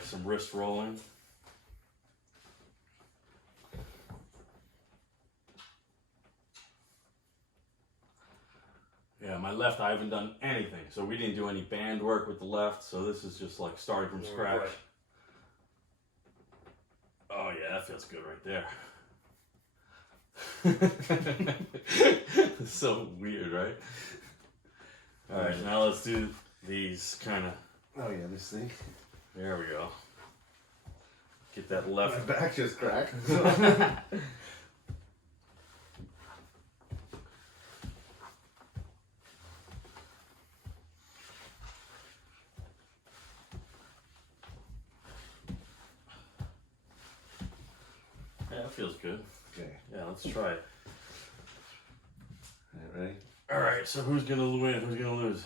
like some wrist rolling. Yeah, my left, I haven't done anything. So we didn't do any band work with the left. So this is just like starting from scratch. Right. Oh yeah, that feels good right there. It's so weird, right? All right, now let's do these kind of. Oh yeah, this thing. There we go. Get that left. My back just cracked. Yeah, that feels good. Okay. Yeah, let's try it. All right, ready? All right, so who's gonna win? Who's gonna lose?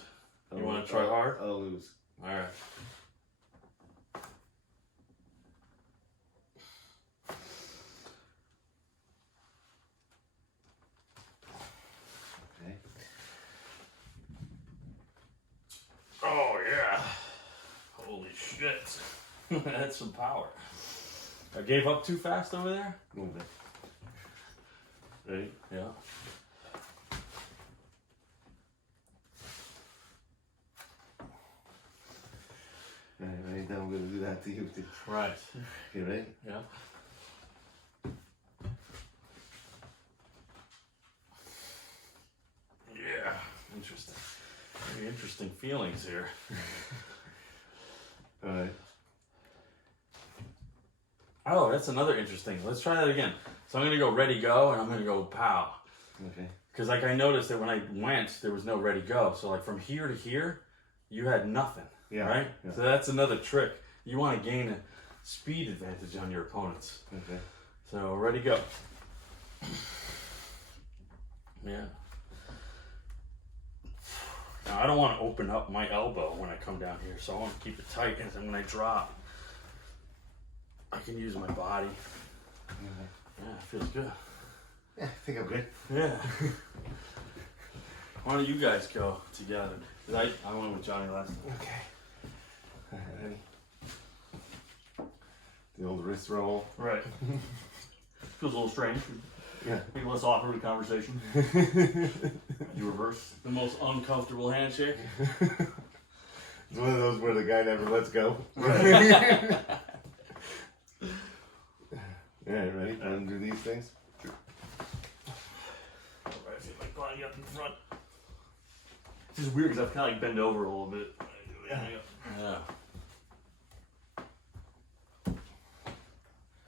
You want to try hard? I'll lose. All right. Okay. Oh yeah. Holy shit. That's some power. I gave up too fast over there. A little bit. Ready? Yeah. All right, ready? Then I'm gonna do that to you too. Right. You ready? Yeah. Yeah. Interesting. Very interesting feelings here. All right. Oh, that's another interesting. Let's try that again. So I'm gonna go ready, go, and I'm gonna go pow. Okay. Because like I noticed that when I went, there was no ready, go. So like from here to here, you had nothing. Yeah. Right? Yeah. So that's another trick. You want to gain a speed advantage on your opponents. Okay. So ready, go. Yeah. Now I don't want to open up my elbow when I come down here, so I want to keep it tight, and then when I drop, I can use my body. Yeah, it feels good. Yeah, I think I'm good. Yeah. Why don't you guys go together? 'Cause I went with Johnny last time. Okay. All right, ready? The old wrist roll. Right. Feels a little strange. Yeah. Maybe less awkward conversation. You reverse. The most uncomfortable handshake. It's one of those where the guy never lets go. Right. Yeah, ready? Undo these things. Alright, see if I can climb you up in front. This is weird because I've kind of like bend over a little bit. Yeah.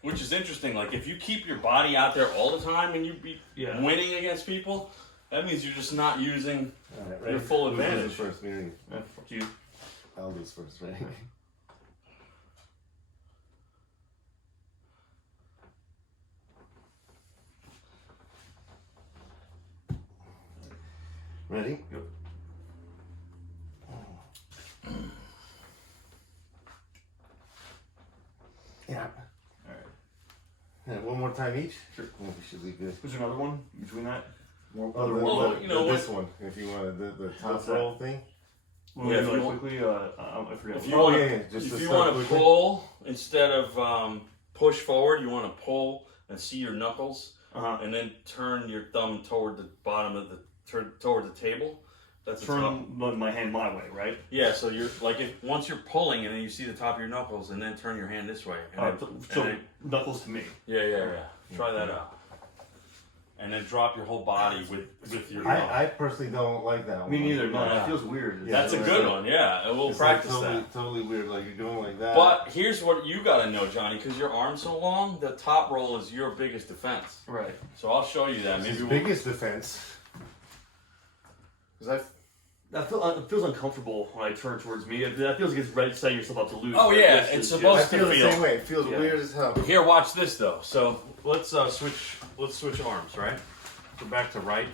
Which is interesting. Like if you keep your body out there all the time and you be winning against people, that means you're just not using All right, ready? your full Who's advantage. losing first, me or you? Yeah, fuck you. I'll lose first, ready? Ready? Yep. Yeah. Alright. Yeah, one more time each? Sure. Oh, we should be good. Is there another one between that? More Oh, Well, you know this one, if you wanted the top What's that? roll thing. Well, Yeah, yeah, if like you want- quickly, I forget. If you Oh, want yeah, to, yeah, just if to you start want to quickly. pull instead of push forward, you want to pull and see your knuckles, Uh-huh. and then turn your thumb toward the bottom of the toward the table. That's the top. Turn my hand my way, right? Yeah, so you're like once you're pulling and then you see the top of your knuckles, and then turn your hand this way. And Alright, then, so and then- knuckles to me. yeah. Try that out. And then drop your whole body with your. I personally don't like that one. Me neither. No, Yeah. it feels weird. That's a good one. Yeah, and we'll It's practice like that. totally weird, like you're doing like that. But here's what you gotta know, Johnny, because your arm's so long, the top roll is your biggest defense. Right. So I'll show you that. It's Maybe his we'll, biggest defense. Because It feels uncomfortable when I turn towards me. That feels like it's ready to set yourself up to lose. Oh, But yeah, this it's is supposed I just- feel the feel- same way. It feels Yeah. weird as hell. Here, watch this though. So let's switch arms, right? So back to right.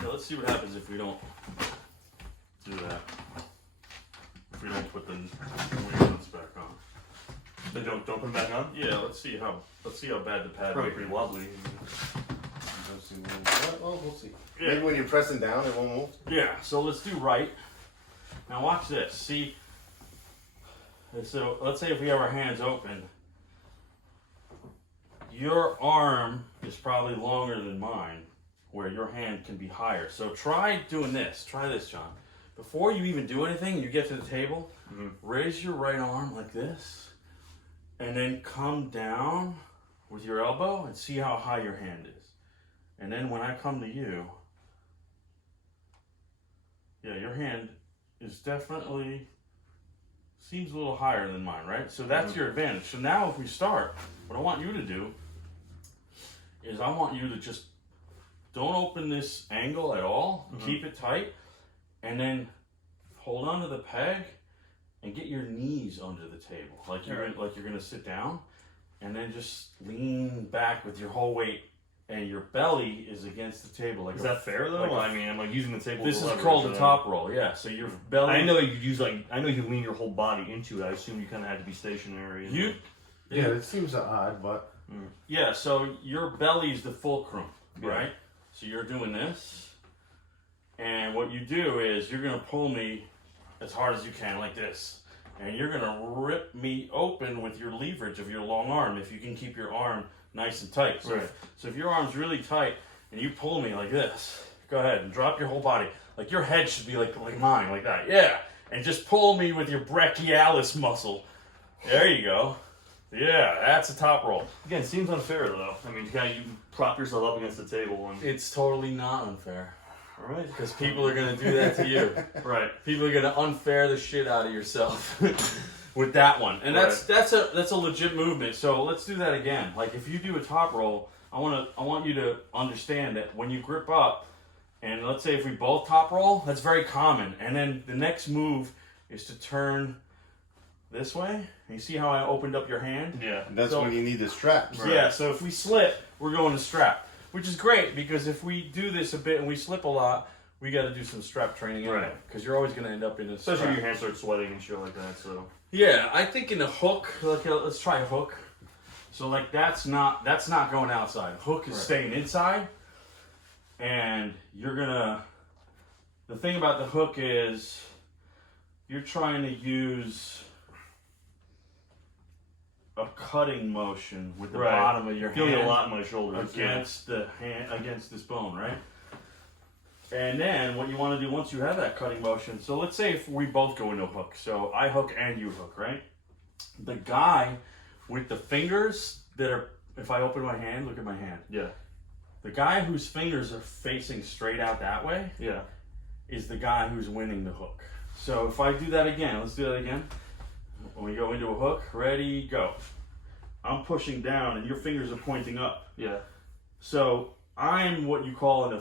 Now let's see what happens if we don't do that. If we don't put the wings back on. They don't put them back on. Yeah, let's see how bad the pad Probably may pretty be. wobbly. Let's see. Well, we'll see. Yeah. Maybe when you're pressing down, it won't move. Yeah, so let's do right. Now watch this. See, so let's say if we have our hands open, your arm is probably longer than mine, where your hand can be higher. So try doing this. Try this, John. Before you even do anything, you get to the table, raise your right arm like this, and then come down with your elbow and see how high your hand is. And then when I come to you, yeah, your hand is definitely, seems a little higher than mine, right? So that's your advantage. So now if we start, what I want you to do is I want you to just don't open this angle at all. Keep it tight. And then hold on to the peg and get your knees under the table. Like you're gonna sit down. And then just lean back with your whole weight. And your belly is against the table. Like is that fair though? I mean, I'm like using the table. This is called the top roll, yeah. So your belly. I know you use I know you lean your whole body into it. I assume you kind of had to be stationary. Yeah, it seems odd, but yeah. So your belly is the fulcrum, right? So you're doing this, and what you do is you're gonna pull me as hard as you can, like this, and you're gonna rip me open with your leverage of your long arm. If you can keep your arm nice and tight. So, so if your arm's really tight and you pull me like this, go ahead and drop your whole body. Like your head should be like mine, like that. Yeah. And just pull me with your brachialis muscle. There you go. Yeah, that's a top roll. Again, seems unfair though. I mean, you prop yourself up against the table and it's totally not unfair. All right. Because people are going to do that to you. Right. People are going to unfair the shit out of yourself. With that one, and that's a legit movement. So let's do that again. Like if you do a top roll, I want you to understand that when you grip up, and let's say if we both top roll, that's very common. And then the next move is to turn this way. And you see how I opened up your hand? Yeah. That's when you need the straps. Right. Yeah. So if we slip, we're going to strap, which is great because if we do this a bit and we slip a lot, we got to do some strap training anyway. Because you're always going to end up in a especially if your hands start sweating and shit like that. So. Yeah, I think in a hook, let's try a hook. So like that's not going outside. Hook is staying inside. And you're gonna, the thing about the hook is you're trying to use a cutting motion with the bottom of your hand. Feeling a lot in my shoulders. Against the hand, against this bone, right? And then what you want to do once you have that cutting motion, so let's say if we both go into a hook, so I hook and you hook, right? The guy with the fingers that are, if I open my hand, look at my hand. Yeah. The guy whose fingers are facing straight out that way is the guy who's winning the hook. So if I do that again, let's do that again. When we go into a hook, ready, go. I'm pushing down and your fingers are pointing up. Yeah. So I'm what you call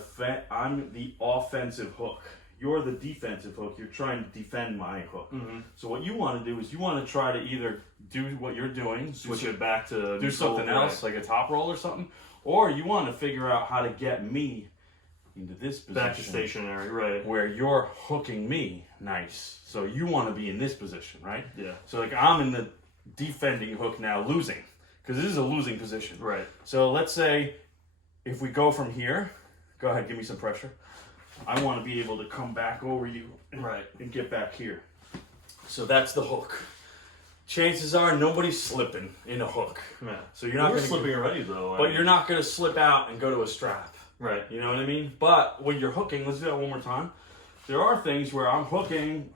I'm the offensive hook. You're the defensive hook. You're trying to defend my hook. So what you want to do is you want to try to either do what you're doing, switch it back to do something else, like a top roll or something, or you want to figure out how to get me into this position. Back to stationary, right. Where you're hooking me nice. So you want to be in this position, right? Yeah. So like I'm in the defending hook now, losing. Because this is a losing position. Right. So let's say if we go from here, go ahead, give me some pressure. I want to be able to come back over you and get back here. So that's the hook. Chances are nobody's slipping in a hook. Yeah. So you're not slipping already though. But you're not going to slip out and go to a strap. Right. You know what I mean? But when you're hooking, let's do that one more time. There are things where I'm hooking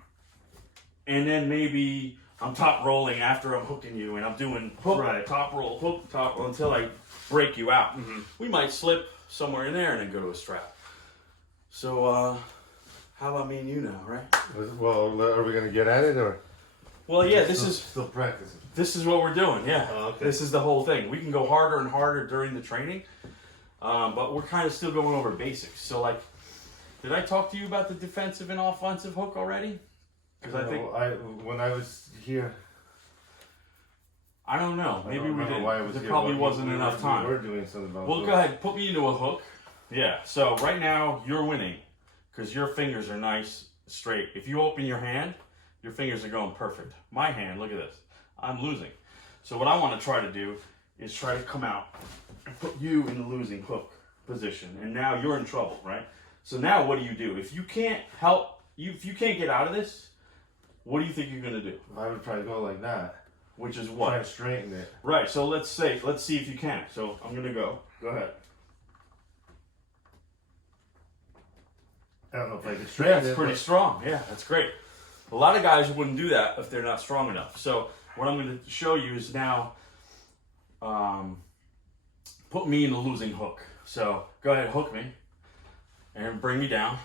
and then maybe I'm top rolling after I'm hooking you and I'm doing hook, top roll, until I break you out. We might slip somewhere in there and then go to a strap. So, how about me and you now, right? Well, are we going to get at it or? Well, yeah, this is still practicing. This is what we're doing, yeah. Oh, okay. This is the whole thing. We can go harder and harder during the training, but we're kind of still going over basics. So, like, did I talk to you about the defensive and offensive hook already? Because I think when I was here, I don't know. Maybe we didn't. There here. probably wasn't enough time. We were doing something about. Well, go ahead. Put me into a hook. Yeah. So right now you're winning because your fingers are nice, straight. If you open your hand, your fingers are going perfect. My hand, look at this. I'm losing. So what I want to try to do is try to come out and put you in the losing hook position, and now you're in trouble, right? So now what do? If you can't if you can't get out of this, what do you think you're gonna do? I would probably go like that. Which is Try what? to straighten it. Right. So let's see if you can. So I'm gonna go. Go ahead. I don't know if I could Yeah, straighten it's it. pretty strong. Yeah, that's great. A lot of guys wouldn't do that if they're not strong enough. So what I'm going to show you is now put me in the losing hook. So go ahead, hook me and bring me down.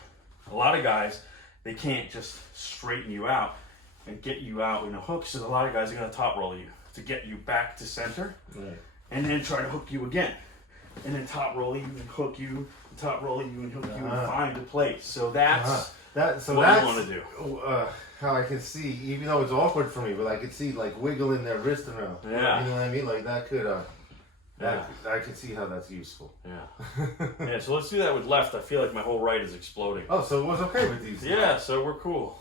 A lot of guys, they can't just straighten you out and get you out in a hook. So a lot of guys are going to top roll you to get you back to center, Right. and then try to hook you again. And then top roll you and hook you, top roll you and hook you and find a place. So that's So what that's you want to do. How I can see, even though it's awkward for me, but I could see like wiggling their wrist around. Yeah. You know what I mean? Like that could, Yeah. I can see how that's useful. Yeah. Yeah, so let's do that with left. I feel like my whole right is exploding. Oh, so it was okay with these? Yeah, so we're cool.